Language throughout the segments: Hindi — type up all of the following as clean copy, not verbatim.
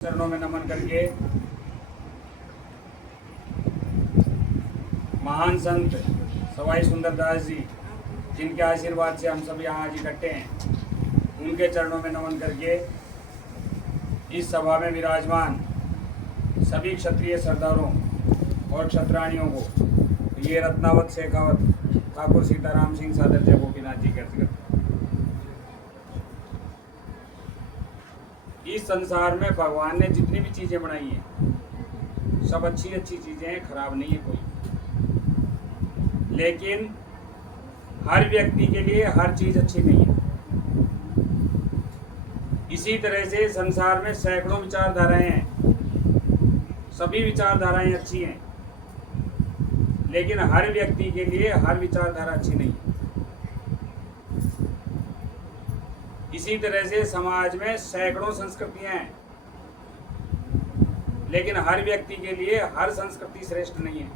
चरणों में नमन करके महान संत सवाई सुंदरदास जी, जिनके आशीर्वाद से हम सब यहाँ आज इकट्ठे हैं, उनके चरणों में नमन करके इस सभा में विराजमान सभी क्षत्रिय सरदारों और क्षत्राणियों को ये रत्नावत शेखावत ठाकुर सीताराम सिंह सादर जय गोपीनाथ जी कहते हैं। इस संसार में भगवान ने जितनी भी चीजें बनाई हैं सब अच्छी अच्छी चीजें हैं, खराब नहीं है कोई। लेकिन हर व्यक्ति के लिए हर चीज अच्छी नहीं है। इसी तरह से संसार में सैकड़ों विचारधाराएं हैं, सभी विचारधाराएं अच्छी हैं, लेकिन हर व्यक्ति के लिए हर विचारधारा अच्छी नहीं है। इसी तरह से समाज में सैकड़ों संस्कृतियां हैं, लेकिन हर व्यक्ति के लिए हर संस्कृति श्रेष्ठ नहीं है।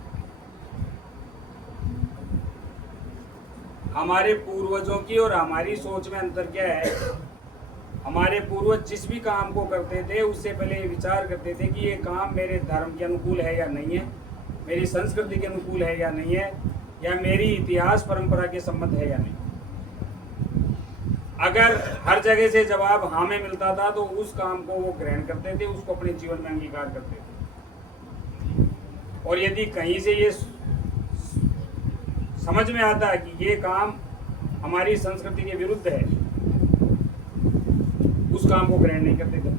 हमारे पूर्वजों की और हमारी सोच में अंतर क्या है? हमारे पूर्वज जिस भी काम को करते थे उससे पहले ये विचार करते थे कि ये काम मेरे धर्म के अनुकूल है या नहीं है, मेरी संस्कृति के अनुकूल है या नहीं है, या मेरी इतिहास परंपरा के सम्मत है या नहीं। अगर हर जगह से जवाब हाँ में मिलता था तो उस काम को वो ग्रहण करते थे, उसको अपने जीवन में अंगीकार करते थे। और यदि कहीं से ये समझ में आता है कि ये काम हमारी संस्कृति के विरुद्ध है, उस काम को ग्रहण नहीं करते थे।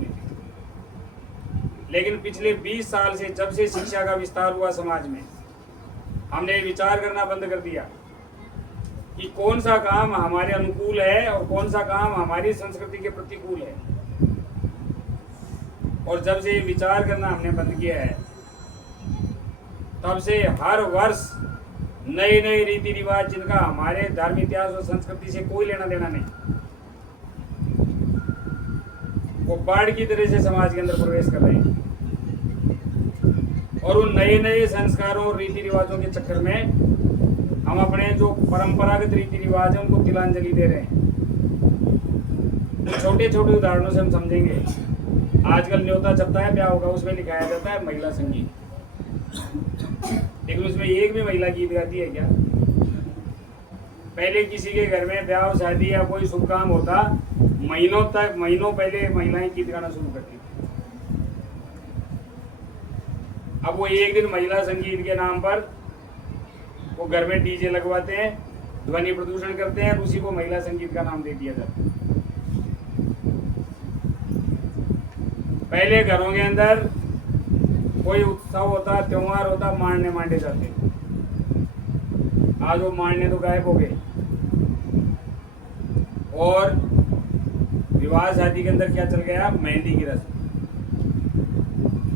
लेकिन पिछले 20 साल से जब से शिक्षा का विस्तार हुआ समाज में, हमने विचार करना बंद कर दिया कि कौन सा काम हमारे अनुकूल है और कौन सा काम हमारी संस्कृति के प्रतिकूल है। और जब से विचार करना हमने बंद किया है, तब से हर वर्ष नए नए रीति रिवाज, जिनका हमारे धर्म इतिहास और संस्कृति से कोई लेना देना नहीं, वो बाढ़ की तरह से समाज के अंदर प्रवेश कर रहे हैं। और उन नए नए संस्कारों और रीति रिवाजों के चक्कर में हम अपने जो परंपरागत रीति रिवाज है उनको तिलांजलि दे रहे हैं। छोटे छोटे उदाहरणों से हम समझेंगे। आजकल न्योता छपता है, ब्याह होगा, उसमें लिखाया जाता है महिला संगीत, लेकिन उसमें एक भी महिला गीत गाती है क्या? पहले किसी के घर में ब्याह शादी या कोई शुभ काम होता, महीनों पहले महिलाएं गीत गाना शुरू करती थी। अब वो एक दिन महिला संगीत के नाम पर वो घर में डीजे लगवाते हैं, ध्वनि प्रदूषण करते हैं, उसी को महिला संगीत का नाम दे दिया जाता है। पहले घरों के अंदर कोई उत्सव होता, त्योहार होता, मांडे जाते। आज वो मांडने तो गायब हो गए। और विवाह शादी के अंदर क्या चल गया? मेहंदी की रस्म।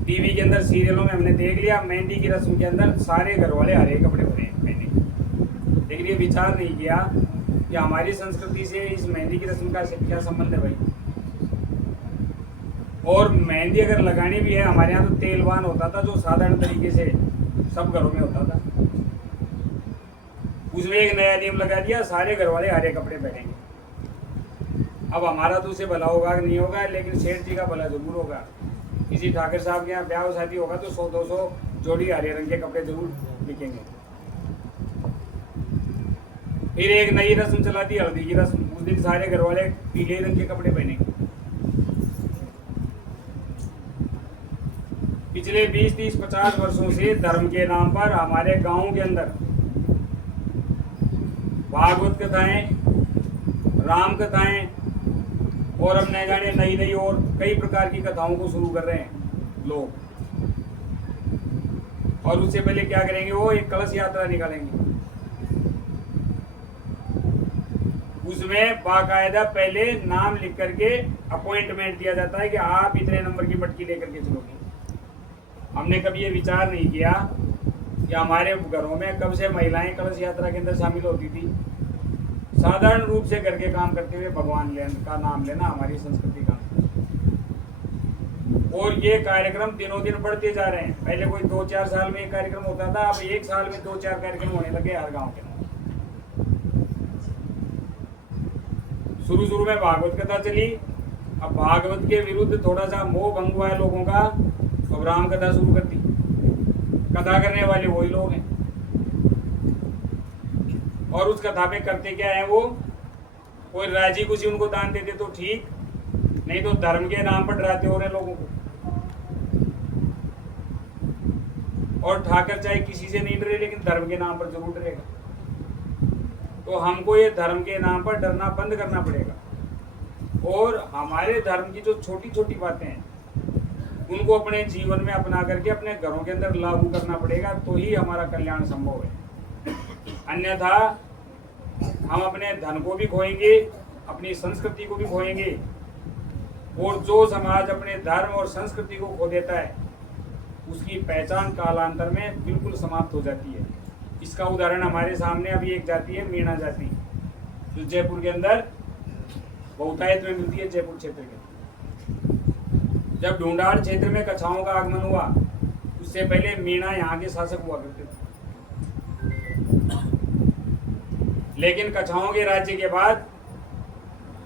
टीवी के अंदर सीरियलों में हमने देख लिया, मेहंदी की रस्म के अंदर सारे घर वाले हरे कपड़े पहने। लेकिन ये विचार नहीं किया कि हमारी संस्कृति से इस मेहंदी की रस्म का क्या संबंध है भाई। और मेहंदी अगर लगानी भी है, हमारे यहाँ तो तेलवान होता था जो साधारण तरीके से सब घरों में होता था। उसमें एक नया नियम लगा दिया, सारे घर वाले हरे कपड़े पहनेंगे। अब हमारा तो उसे भला होगा नहीं होगा, लेकिन सेठ जी का भला जरूर होगा। किसी ठाकर साहब के यहाँ ब्याह शादी होगा तो 100-200 जोड़ी हरे रंग के कपड़े जरूर बिकेंगे। फिर एक नई रस्म चला दी, हल्दी की रस्म। उस दिन सारे घर वाले पीले रंग के कपड़े पहनेंगे। पिछले 20, 30, 50 वर्षों से धर्म के नाम पर हमारे गांवों के अंदर भागवत कथाएं, राम कथाएं और अब न जाने नई नई और कई प्रकार की कथाओं को शुरू कर रहे हैं लोग। और उससे पहले क्या करेंगे? वो एक कलश यात्रा निकालेंगे। उसमें बाकायदा पहले नाम लिख करके अपॉइंटमेंट दिया जाता है कि आप इतने नंबर की मटकी लेकर के चलोगे। हमने कभी ये विचार नहीं किया कि हमारे घरों में कब से महिलाएं कलश यात्रा के अंदर शामिल होती थी। साधारण रूप से करके काम करते हुए भगवान का नाम लेना हमारी संस्कृति का। और ये कार्यक्रम दिनों दिन बढ़ते जा रहे हैं। पहले कोई 2-4 साल में एक कार्यक्रम होता था, अब एक साल में 2-4 कार्यक्रम होने लगे हर गांव के अंदर। शुरू में भागवत कथा चली, अब भागवत के विरुद्ध थोड़ा सा मोह भंग हुआ है लोगों का, अब राम कथा शुरू कर दी। कथा करने वाले वही लोग हैं, और उस कथा पे करते क्या है वो, कोई राजी खुशी उनको दान देते तो ठीक, नहीं तो धर्म के नाम पर डराते हो रहे लोगों को। और ठाकर चाहे किसी से नहीं डरे, लेकिन धर्म के नाम पर जरूर डरेगा। तो हमको ये धर्म के नाम पर डरना बंद करना पड़ेगा, और हमारे धर्म की जो छोटी छोटी बातें हैं उनको अपने जीवन में अपना करके अपने घरों के अंदर लागू करना पड़ेगा, तो ही हमारा कल्याण संभव है। अन्यथा हम अपने धन को भी खोएंगे, अपनी संस्कृति को भी खोएंगे, और जो समाज अपने धर्म और संस्कृति को खो देता है उसकी पहचान कालांतर में बिल्कुल समाप्त हो जाती है। इसका उदाहरण हमारे सामने अभी एक जाति है, मीणा जाति, जो जयपुर के अंदर बहुतायत में मिलती है। जयपुर क्षेत्र के जब ढूंढाड़ क्षेत्र में कछाओं का आगमन हुआ, उससे पहले मीणा यहाँ के शासक हुआ करते थे। लेकिन कछाओं के राज्य के बाद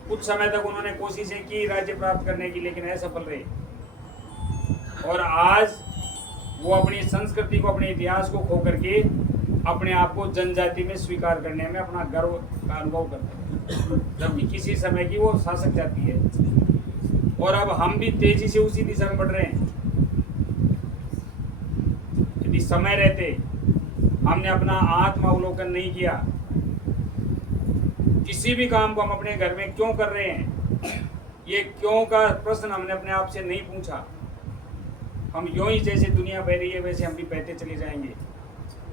कुछ समय तक उन्होंने कोशिशें की राज्य प्राप्त करने की, लेकिन असफल रहे। और आज वो अपनी संस्कृति को, अपने इतिहास को खो करके अपने आप को जनजाति में स्वीकार करने में अपना गर्व का अनुभव करते हैं, जबकि किसी समय की वो शासक जाति है। और अब हम भी तेजी से उसी दिशा में बढ़ रहे हैं। यदि समय रहते हमने अपना आत्मावलोकन नहीं किया, किसी भी काम को हम अपने घर में क्यों कर रहे हैं, ये क्यों का प्रश्न हमने अपने आप से नहीं पूछा, हम यूं ही जैसे दुनिया बह रही है वैसे हम भी बहते चले जाएंगे,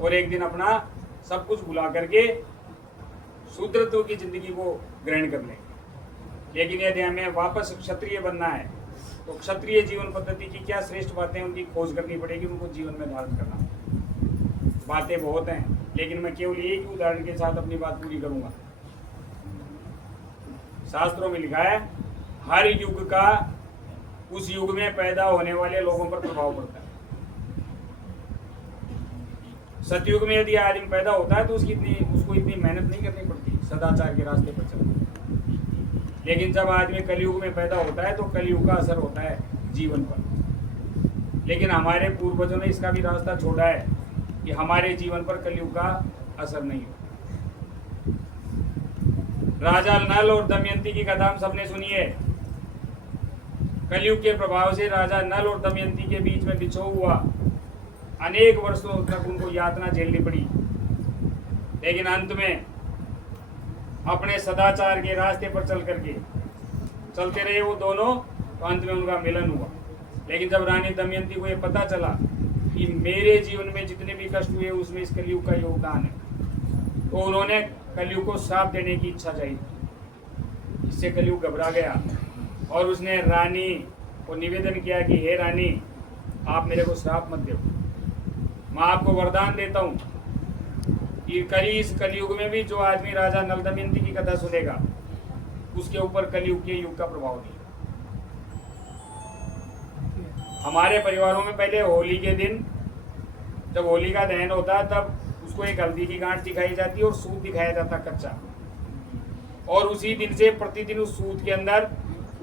और एक दिन अपना सब कुछ भुला करके शूद्रत्व की जिंदगी को ग्रहण कर लेंगे। लेकिन यदि हमें वापस क्षत्रिय बनना है तो क्षत्रिय जीवन पद्धति की क्या श्रेष्ठ बातें उनकी खोज करनी पड़ेगी, उनको जीवन में धारण करना। बातें बहुत हैं, लेकिन मैं केवल एक ही उदाहरण के साथ अपनी बात पूरी करूंगा। शास्त्रों में लिखा है हर युग का उस युग में पैदा होने वाले लोगों पर प्रभाव पड़ता है। सतयुग में यदि आदमी पैदा होता है तो उसको इतनी मेहनत नहीं करनी पड़ती सदाचार के रास्ते पर चलने। लेकिन जब आदमी कलयुग में पैदा होता है तो कलयुग का असर होता है जीवन पर। लेकिन हमारे पूर्वजों ने इसका भी रास्ता छोड़ा है कि हमारे जीवन पर कलयुग का असर नहीं हो। राजा नल और दमयंती की कथा हम सबने सुनी है। कलयुग के प्रभाव से राजा नल और दमयंती के बीच में बिछोह हुआ, अनेक वर्षों तक उनको यातना झेलनी पड़ी। लेकिन अंत में अपने सदाचार के रास्ते पर चल करके चलते रहे वो दोनों, तो अंत में उनका मिलन हुआ। लेकिन जब रानी दमयंती को ये पता चला कि मेरे जीवन में जितने भी कष्ट हुए उसमें इस कलयुग का योगदान है, तो उन्होंने कलयुग को श्राप देने की इच्छा चाहिए। इससे कलयुग घबरा गया और उसने रानी को निवेदन किया कि हे रानी, आप मेरे को श्राप मत दो, मैं आपको वरदान देता हूँ कि इस कलयुग में भी जो आदमी राजा नल दमयंती की कथा सुनेगा उसके ऊपर कलयुग के युग का प्रभाव नहीं। हमारे परिवारों में पहले होली के दिन जब होली का दहन होता है तब उसको एक हल्दी की गांठ दिखाई जाती है और सूत दिखाया जाता कच्चा, और उसी दिन से प्रतिदिन उस सूत के अंदर,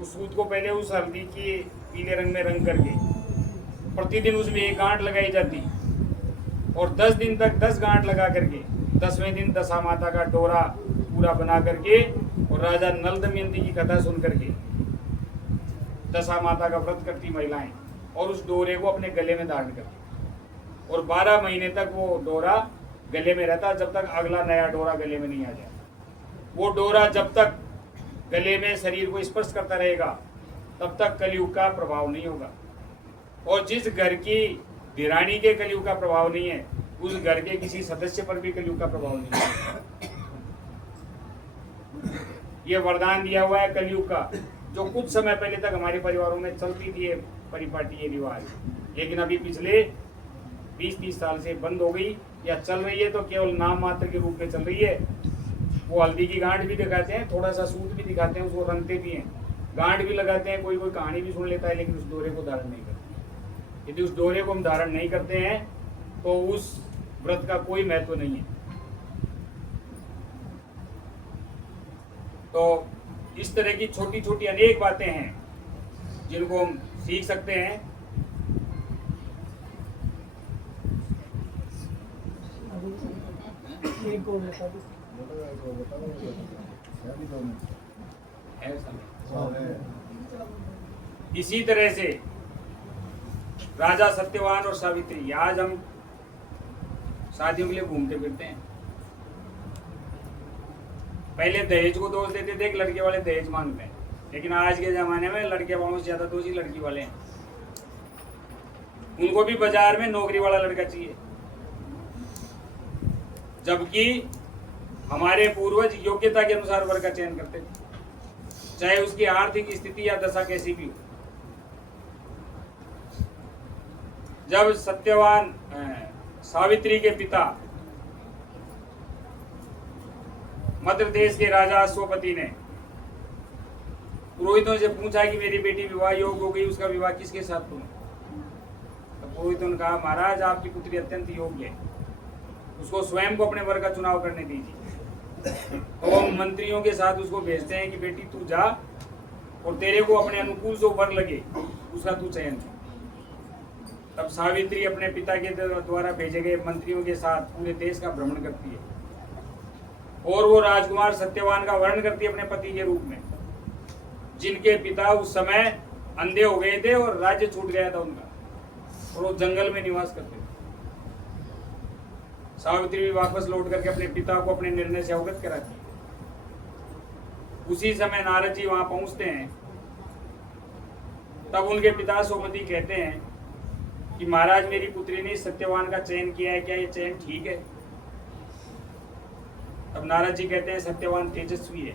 उस सूत को पहले उस हल्दी की पीले रंग में रंग करके प्रतिदिन उसमें एक गांठ लगाई जाती, और 10 दिन तक 10 गांठ लगा करके 10वें दिन दशा माता का डोरा पूरा बना करके और राजा नल दमयंती की कथा सुन करके दशा माता का व्रत करती महिलाएं, और उस डोरे को अपने गले में धारण करती, और 12 महीने तक वो डोरा गले में रहता जब तक अगला नया डोरा गले में नहीं आ जाए। वो डोरा जब तक गले में शरीर को स्पर्श करता रहेगा तब तक कलयुग का प्रभाव नहीं होगा। और जिस घर की धिरानी के कलयुग का प्रभाव नहीं है, उस घर के किसी सदस्य पर भी कलयुग का प्रभाव नहीं है। ये वरदान दिया हुआ है कलयुग का, जो कुछ समय पहले तक हमारे परिवारों में चलती थी ये परिपाटी, ये रिवाज, लेकिन अभी पिछले 20-30 साल से बंद हो गई, या चल रही है तो केवल नाम मात्र के रूप में चल रही है। वो हल्दी की गांठ भी दिखाते हैं, थोड़ा सा सूत भी दिखाते हैं, उसको रंगते भी हैं, गांठ भी लगाते हैं, कोई कोई कहानी भी सुन लेता है, लेकिन उस डोरे को धारण नहीं करते। यदि उस डोरे को हम धारण नहीं करते हैं तो उस व्रत का कोई महत्व नहीं है। तो इस तरह की छोटी छोटी अनेक बातें हैं जिनको हम सीख सकते हैं। इसी तरह से राजा सत्यवान और सावित्री, आज हम शादियों के लिए घूमते फिरते हैं। पहले दहेज को दोष देते थे कि लड़के वाले दहेज मांगते हैं, लेकिन आज के जमाने में लड़के वालों से ज्यादा दोषी लड़की वाले हैं। उनको भी बाजार में नौकरी वाला लड़का चाहिए, जबकि हमारे पूर्वज योग्यता के अनुसार वर का चयन करते थे, चाहे उसकी आर्थिक स्थिति या दशा कैसी भी हो। जब सत्यवान सावित्री के पिता मध्य देश के राजा अश्वपति ने पुरोहितों से पूछा कि मेरी बेटी विवाह योग्य हो गई, उसका विवाह किसके साथ करूं? तो पुरोहितों ने कहा, महाराज आपकी पुत्री अत्यंत योग्य है, उसको स्वयं को अपने वर का चुनाव करने दीजिए। तो हम मंत्रियों के साथ उसको भेजते हैं कि बेटी तू जा और तेरे को अपने अनुकूल जो वर लगे उसका तू चयन कर। तब सावित्री अपने पिता के द्वारा भेजे गए मंत्रियों के साथ पूरे देश का भ्रमण करती है और वो राजकुमार सत्यवान का वर्ण करती है अपने पति के रूप में, जिनके पिता उस समय अंधे हो गए थे और राज्य छूट गया था उनका, और वो जंगल में निवास करते थे। सावित्री भी वापस लौट करके अपने पिता को अपने निर्णय से अवगत कराती है। उसी समय नारद जी वहां पहुंचते हैं। तब उनके पिता सोमवती कहते हैं कि महाराज मेरी पुत्री ने सत्यवान का चयन किया है, क्या ये चयन ठीक है? तब नारद जी कहते हैं सत्यवान तेजस्वी है,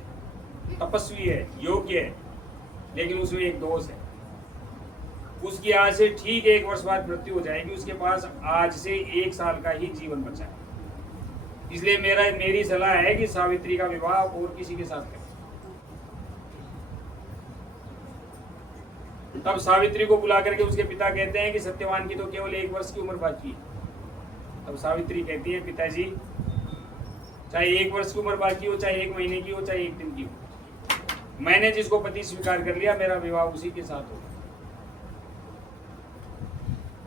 तपस्वी है, योग्य है, लेकिन उसमें एक दोष है। उसकी आज से ठीक 1 वर्ष बाद मृत्यु हो जाएगी, उसके पास आज से 1 साल का ही जीवन बचा है। इसलिए मेरी सलाह है कि सावित्री का विवाह और किसी के साथ करें। तब सावित्री को बुला करके उसके पिता कहते हैं कि सत्यवान की तो केवल 1 वर्ष की उम्र बाकी है। तब सावित्री कहती है, पिताजी चाहे 1 वर्ष की उम्र बाकी हो, चाहे 1 महीने की हो, चाहे 1 दिन की हो, मैंने जिसको पति स्वीकार कर लिया मेरा विवाह उसी के साथ होगा।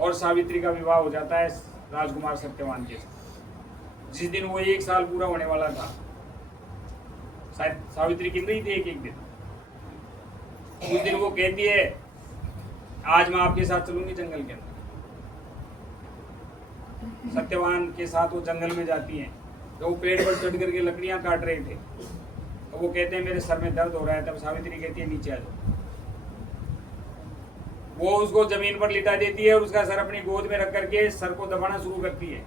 और सावित्री का विवाह हो जाता है राजकुमार सत्यवान के साथ। जिस दिन वो 1 साल पूरा होने वाला था, शायद सावित्री गिन रही थी एक दिन, उस दिन वो कहती है आज मैं आपके साथ चलूंगी जंगल के अंदर। सत्यवान के साथ वो जंगल में जाती हैं, तो वो पेड़ पर चढ़ करके लकड़ियां काट रहे थे, तो वो कहते हैं मेरे सर में दर्द हो रहा है। तब सावित्री कहती है नीचे आ जाओ। वो उसको जमीन पर लिटा देती है और उसका सर अपनी गोद में रख करके सर को दबाना शुरू करती है।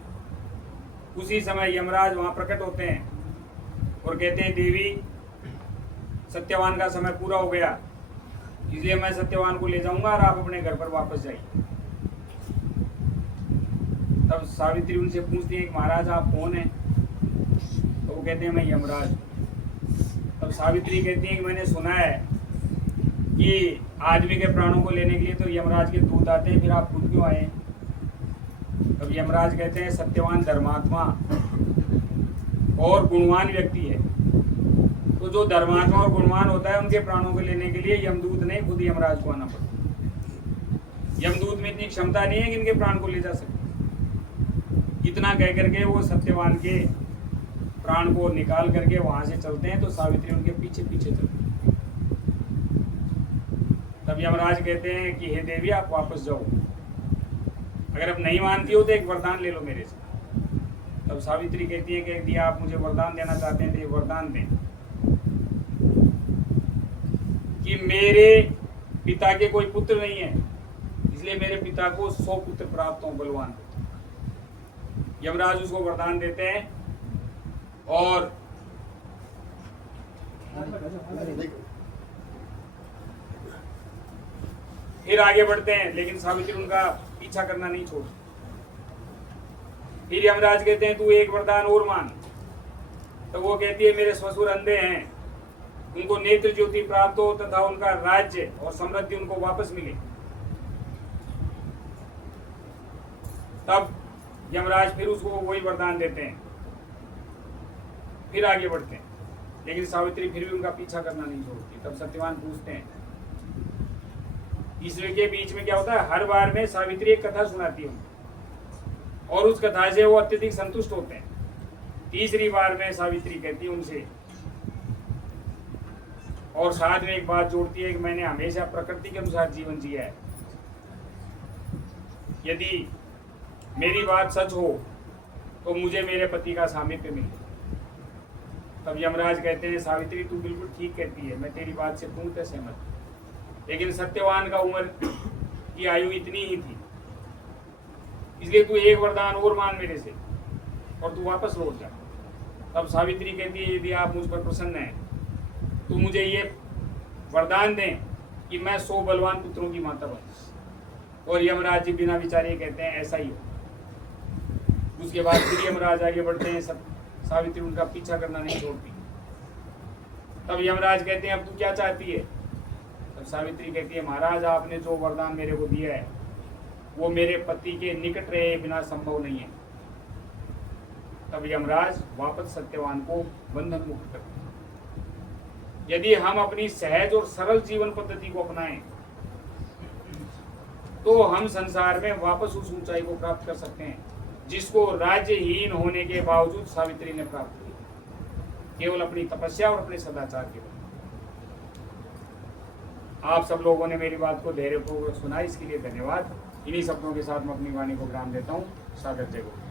उसी समय यमराज वहां प्रकट होते हैं और कहते हैं देवी सत्यवान का समय पूरा हो गया, इसलिए मैं सत्यवान को ले जाऊंगा और आप अपने घर पर वापस जाइए। तब सावित्री उनसे पूछती है कि महाराज आप कौन हैं? तो वो कहते हैं मैं यमराज। तब सावित्री कहती है कि मैंने सुना है कि आदमी के प्राणों को लेने के लिए तो यमराज के दूत आते हैं, फिर आप खुद क्यों आए? तब यमराज कहते हैं सत्यवान धर्मात्मा और गुणवान व्यक्ति है, तो जो धर्मात्मा और गुणवान होता है उनके प्राणों को लेने के लिए यमदूत नहीं खुद यमराज को आना पड़ता। यमदूत में इतनी क्षमता नहीं है कि इनके प्राण को ले जा सके। इतना कह करके वो सत्यवान के प्राण को निकाल करके वहां से चलते हैं, तो सावित्री उनके पीछे पीछे चलती है। तब यमराज कहते हैं कि हे देवी आप वापस जाओ, अगर आप नहीं मानती हो तो एक वरदान ले लो मेरे से। तब सावित्री कहती है कि यदि आप मुझे वरदान देना चाहते हैं तो ये वरदान दें कि मेरे पिता के कोई पुत्र नहीं है, इसलिए मेरे पिता को 100 पुत्र प्राप्त हो बलवान। यमराज उसको वरदान देते हैं और फिर आगे बढ़ते हैं, लेकिन सावित्री उनका पीछा करना नहीं छोड़ती। फिर यमराज कहते हैं तू एक वरदान और मांग। तो वो कहती है मेरे ससुर अंधे हैं, उनको नेत्र ज्योति प्राप्त हो तथा उनका राज्य और समृद्धि उनको वापस मिले। तब यमराज फिर उसको वही वरदान देते हैं। फिर आगे बढ़ते हैं, लेकिन सावित्री फिर भी उनका पीछा करना नहीं छोड़ती। तब सत्यवान पूछते हैं इसके बीच में क्या होता है, हर बार में सावित्री एक कथा सुनाती है और उस कथा से वो अत्यधिक संतुष्ट होते हैं। तीसरी बार में सावित्री कहती है उनसे और साथ में एक बात जोड़ती है कि मैंने हमेशा प्रकृति के अनुसार जीवन जिया है, यदि मेरी बात सच हो तो मुझे मेरे पति का सामिप्य मिले। तब यमराज कहते हैं सावित्री तू बिल्कुल ठीक कहती है, मैं तेरी बात से पूर्णतः सहमत हूं, लेकिन सत्यवान का उम्र की आयु इतनी ही थी, इसलिए तू एक वरदान और मांग मेरे से और तू वापस लौट जा। तब सावित्री कहती है यदि आप मुझ पर प्रसन्न हैं तो मुझे ये वरदान दें कि मैं 100 बलवान पुत्रों की माता बनूं। और यमराज जी बिना विचारे कहते हैं ऐसा ही हो। उसके बाद फिर यमराज आगे बढ़ते हैं, सब सावित्री उनका पीछा करना नहीं छोड़ती। तब यमराज कहते हैं अब तू क्या चाहती है? तब सावित्री कहती है महाराज आपने जो वरदान मेरे को दिया है वो मेरे पति के निकट रहे बिना संभव नहीं है। तब यमराज वापस सत्यवान को बंधन मुक्त करते हैं। यदि हम अपनी सहज और सरल जीवन पद्धति को अपनाएं तो हम संसार में वापस उस ऊंचाई को प्राप्त कर सकते हैं जिसको राज्यहीन होने के बावजूद सावित्री ने प्राप्त किया, केवल अपनी तपस्या और अपने सदाचार के बल। आप सब लोगों ने मेरी बात को धैर्यपूर्वक सुना, इसके लिए धन्यवाद। इन्हीं शब्दों के साथ मैं अपनी वाणी को विराम देता हूँ। सागर जय गुरु।